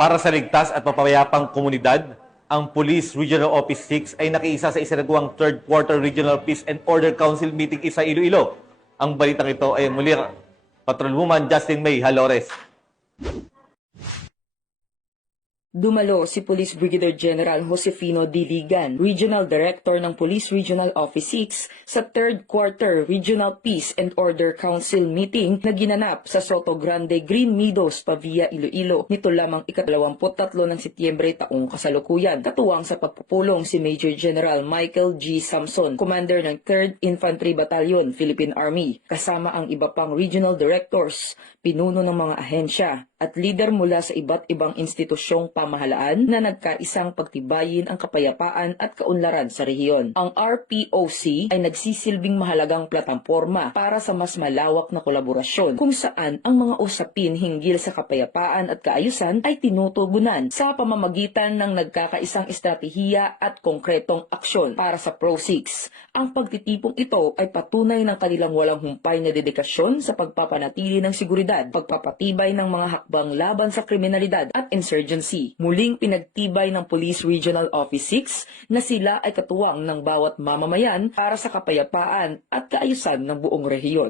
Para sa ligtas at mapapayapang komunidad, ang Police Regional Office 6 ay nakiisa sa isinagawang Third Quarter Regional Peace and Order Council meeting sa Iloilo. Ang balitang ito ay muli Patrolwoman Justin May Halores. Dumalo si Police Brigadier General Josefino Diligan, Regional Director ng Police Regional Office 6 sa Third Quarter Regional Peace and Order Council meeting na ginanap sa Soto Grande, Green Meadows, Pavia, Iloilo. Nito lamang ika-23 ng Setyembre taong kasalukuyan. Katuwang sa pagpupulong si Major General Michael G. Samson, Commander ng 3rd Infantry Battalion, Philippine Army, kasama ang iba pang regional directors, pinuno ng mga ahensya, at leader mula sa iba't ibang institusyong pamahalaan na nagkaisang pagtibayin ang kapayapaan at kaunlaran sa rehiyon. Ang RPOC ay nagsisilbing mahalagang plataporma para sa mas malawak na kolaborasyon kung saan ang mga usapin hinggil sa kapayapaan at kaayusan ay tinutugunan sa pamamagitan ng nagkakaisang estratehiya at konkretong aksyon para sa Pro-6. Ang pagtitipong ito ay patunay ng kanilang walang humpay na dedikasyon sa pagpapanatili ng seguridad, pagpapatibay ng mga hakbang laban sa kriminalidad at insurgency. Muling pinagtibay ng Police Regional Office 6 na sila ay katuwang ng bawat mamamayan para sa kapayapaan at kaayusan ng buong rehiyon.